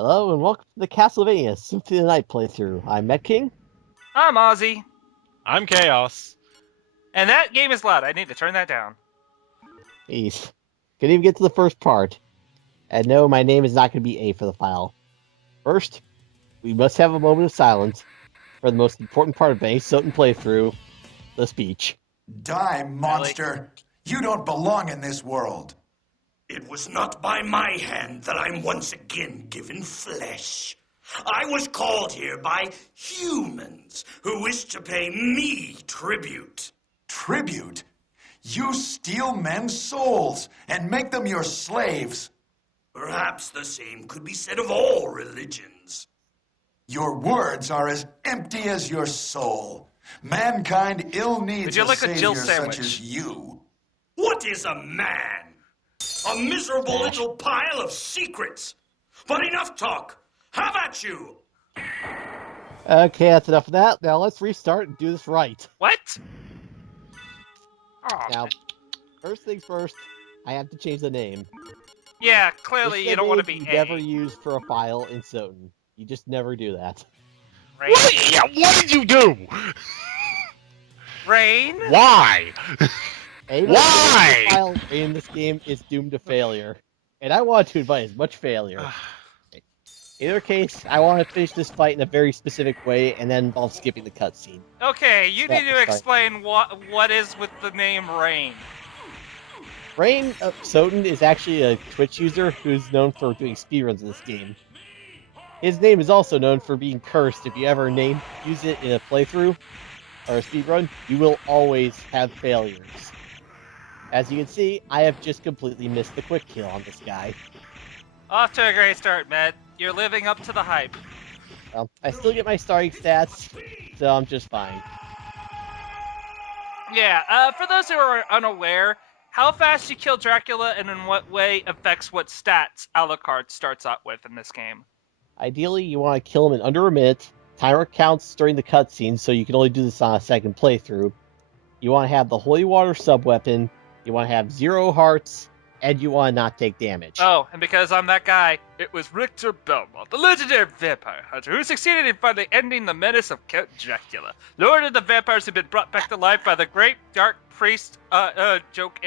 Hello and welcome to the Castlevania Symphony of the Night playthrough. I'm Mettking. I'm Ozzy, I'm Chaos. and that game is loud. I need to turn that down. Jeez. Couldn't even get to the first part. And no, my name is not going to be A for the file. First, we must have a moment of silence for the most important part of any Soten playthrough, the speech. Die, monster! You don't belong in this world! It was not by my hand that I'm once again given flesh. I was called here by humans who wish to pay me tribute. Tribute? You steal men's souls and make them your slaves. Perhaps the same could be said of all religions. Your words are as empty as your soul. Mankind ill needs Would you like a Jill savior sandwich? such as you. What is a man? A miserable little pile of secrets. But enough talk. Have at you. Okay, that's enough of that. Now let's restart and do this right. What? Oh, Now, first things first, I have to change the name. yeah, This clearly is you the don't want to name be you A. never use for a file in Soten. You just never do that. Rain? What? Yeah, what did you do? Rain? Why? Anyone Why? who file in this game is doomed to failure. And I want to invite as much failure. In either case, I want to finish this fight in a very specific way and then involve skipping the cutscene. Okay, you Yeah, need to sorry. explain what is with the name Rain. Rain Soten is actually a Twitch user who's known for doing speedruns in this game. His name is also known for being cursed. If you ever use it in a playthrough or a speedrun, you will always have failures. As you can see, I have just completely missed the quick kill on this guy. Off to a great start, Matt. You're living up to the hype. I still get my starting stats, so I'm just fine. Yeah, for those who are unaware, how fast you kill Dracula and in what way affects what stats Alucard starts out with in this game. Ideally, you want to kill him in under a minute. Timer counts during the cutscene, so you can only do this on a second playthrough. You want to have the Holy Water sub-weapon, you want to have 0 hearts, and you want to not take damage. Oh, and because I'm that guy, it was Richter Belmont, the legendary vampire hunter, who succeeded in finally ending the menace of Count Dracula, lord of the vampires who've been brought back to life by the great dark priest, joke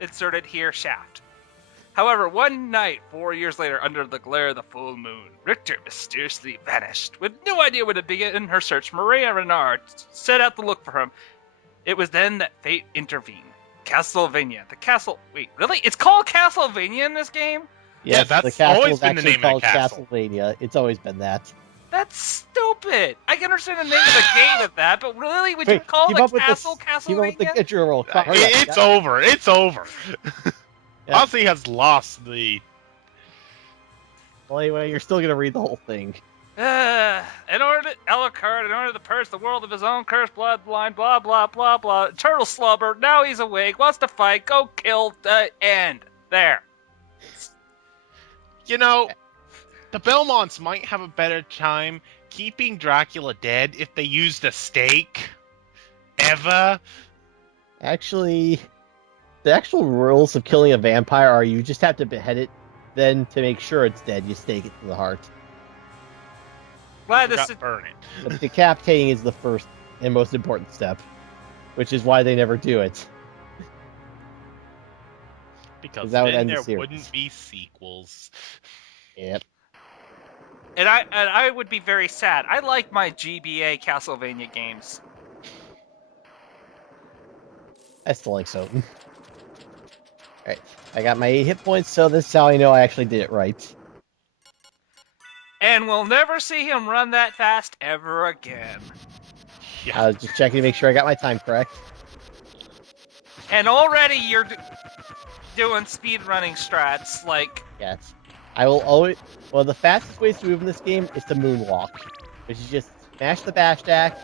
inserted here, Shaft. However, one night, 4 years later, under the glare of the full moon, Richter mysteriously vanished. With no idea where to begin her search, Maria Renard set out to look for him. It was then that fate intervened. Castlevania. The castle... Wait, really? It's called Castlevania in this game? Yes, that's the castle always is been the actually name of the called castle. Castlevania. It's always been that. That's stupid. I can understand the name of the game of that, but really, would you Wait, call keep the up with castle Keep up with the Castlevania? intro roll. Come on, hurry up. It's over. It's over. Yeah. Ozzy has lost the... Well, anyway, you're still gonna read the whole thing. Alucard, in order to purge the world of his own cursed bloodline, blah, blah, blah, blah. Turtle slubber, now he's awake, wants to fight, go kill the end. There. You know, the Belmonts might have a better time keeping Dracula dead if they used a stake. Ever. Actually, the actual rules of killing a vampire are you just have to behead it, then to make sure it's dead, you stake it to the heart. Glad this is... Burn it. But decapitating is the first and most important step, which is why they never do it. Because that would then end the there series. wouldn't be sequels. Yep. And I would be very sad. I like my GBA Castlevania games. I still like Soten. Alright, I got my 8 hit points, so this is how I know I actually did it right. And we'll never see him run that fast ever again. Yeah. I was just checking to make sure I got my time correct. And already you're doing speedrunning strats, like... Yes. I will always... Well, the fastest ways to move in this game is to moonwalk, which is just smash the bash attack,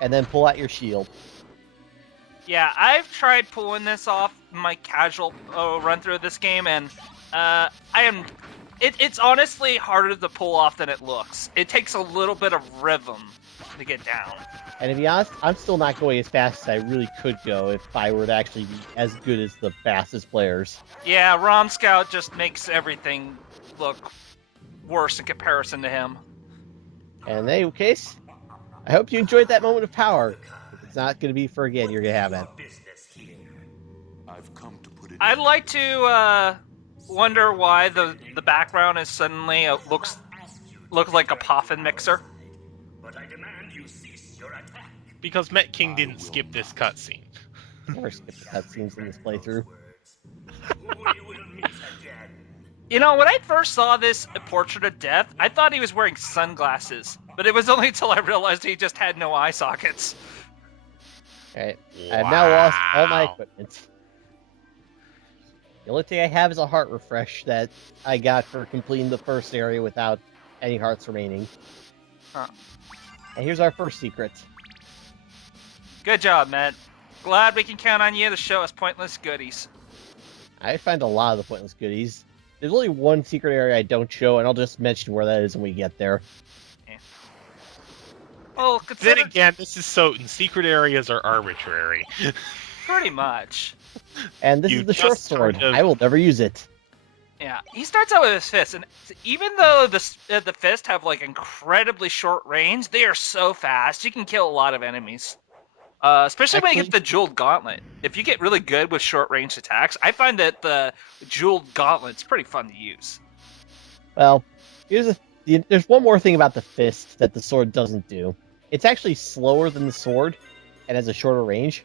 and then pull out your shield. Yeah, I've tried pulling this off in my casual run through of this game, and it's honestly harder to pull off than it looks. It takes a little bit of rhythm to get down. And to be honest, I'm still not going as fast as I really could go if I were to actually be as good as the fastest players. Yeah, ROM Scout just makes everything look worse in comparison to him. And in any case, I hope you enjoyed that moment of power. If it's not going to be for again, you're going to have it. I've come to put it I'd like to wonder why the background is suddenly looks like a Poffin mixer. Because Mettking didn't skip this cutscene. Never skip the cutscenes in this playthrough. You know, when I first saw this Portrait of Death, I thought he was wearing sunglasses, but it was only until I realized he just had no eye sockets. Alright, I've now lost all my Wow. equipment. The only thing I have is a heart refresh that I got for completing the first area without any hearts remaining. Huh. And here's our first secret. Good job, Matt. Glad we can count on you to show us pointless goodies. I find a lot of the pointless goodies. There's only one secret area I don't show, and I'll just mention where that is when we get there. Well, Then consider again, this is Soten. Secret areas are arbitrary. pretty much. And this You is the short just sword. sort of- I will never use it. Yeah, he starts out with his fist, and even though the fist have like incredibly short range, they are so fast. You can kill a lot of enemies. Especially when you get the jeweled gauntlet. If you get really good with short range attacks, I find that the jeweled gauntlet's pretty fun to use. Well, there's one more thing about the fist that the sword doesn't do. It's actually slower than the sword and has a shorter range,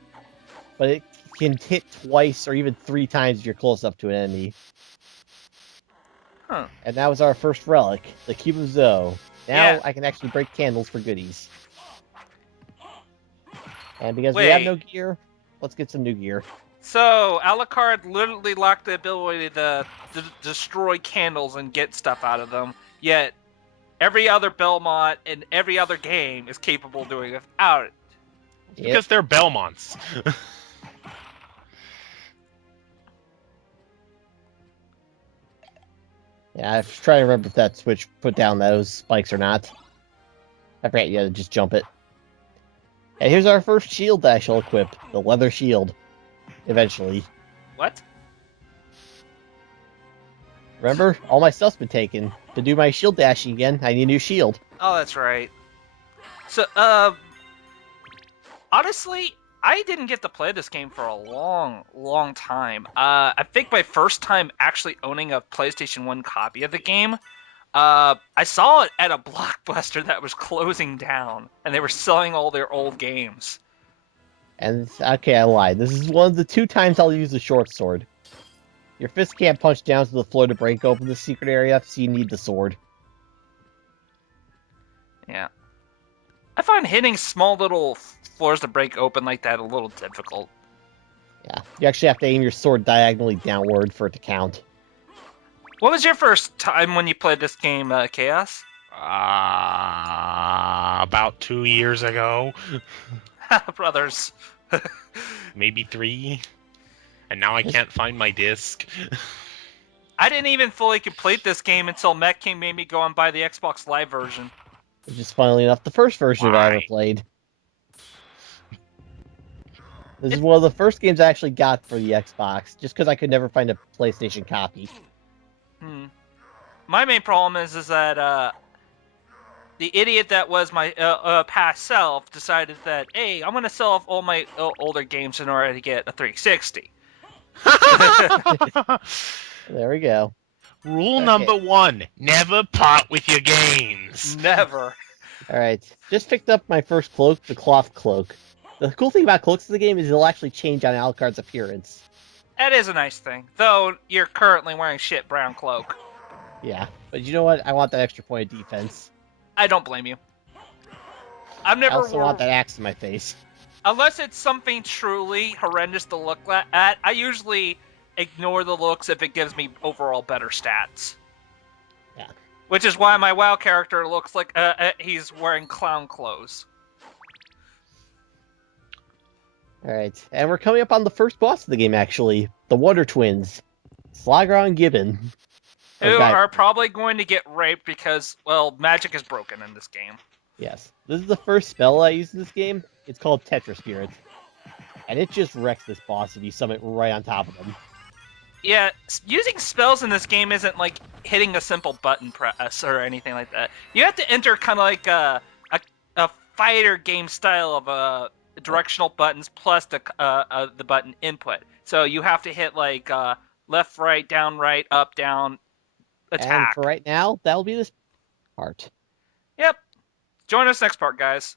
but it can hit twice or even 3 times if you're close up to an enemy. Huh. And that was our first relic, the Cube of Zoe. Now Yeah. I can actually break candles for goodies. And because we have Wait. no gear, let's get some new gear. So, Alucard literally locked the ability to destroy candles and get stuff out of them, yet every other Belmont in every other game is capable of doing it without it. Yep. Because they're Belmonts. Yeah, I was trying to remember if that switch put down those spikes or not. I forgot you had to just jump it. And here's our first shield that I shall equip, the leather shield. Eventually. What? Remember, all my stuff's been taken. To do my shield dashing again, I need a new shield. Oh, that's right. So, honestly, I didn't get to play this game for a long, long time. I think my first time actually owning a PlayStation 1 copy of the game, I saw it at a Blockbuster that was closing down, and they were selling all their old games. And, okay, I lied. This is one of the 2 times I'll use the short sword. Your fist can't punch down to the floor to break open the secret area, so you need the sword. Yeah. I find hitting small little floors to break open like that a little difficult. Yeah, you actually have to aim your sword diagonally downward for it to count. What was your first time when you played this game, Chaos? About 2 years ago. Brothers. Maybe 3. And now I can't find my disc. I didn't even fully complete this game until Mettking made me go and buy the Xbox Live version. Which is, funnily enough, the first version I ever Why? played. This is one of the first games I actually got for the Xbox, just because I could never find a PlayStation copy. My main problem is that the idiot that was my past self decided that, hey, I'm going to sell off all my older games in order to get a 360. There we go. Rule Okay. number 1, never part with your games. Never. Alright, just picked up my first cloak, the cloth cloak. The cool thing about cloaks in the game is it'll actually change on Alucard's appearance. That is a nice thing. Though you're currently wearing shit brown cloak. Yeah, but you know what? I want that extra point of defense. I don't blame you. I've I never also worn... want that axe in my face. Unless it's something truly horrendous to look at, I usually ignore the looks if it gives me overall better stats. Yeah. Which is why my WoW character looks like he's wearing clown clothes. Alright, and we're coming up on the first boss of the game, actually. The Wonder Twins. Slogger and Gibbon. Who Okay. are probably going to get raped because, well, magic is broken in this game. Yes. This is the first spell I use in this game. It's called Tetra Spirit. And it just wrecks this boss if you summon it right on top of him. Yeah, using spells in this game isn't like hitting a simple button press or anything like that. You have to enter kind of like a fighter game style of directional buttons plus the button input. So you have to hit like left, right, up, down, And attack. for right now, that'll be this part. Yep. Join us next part, guys.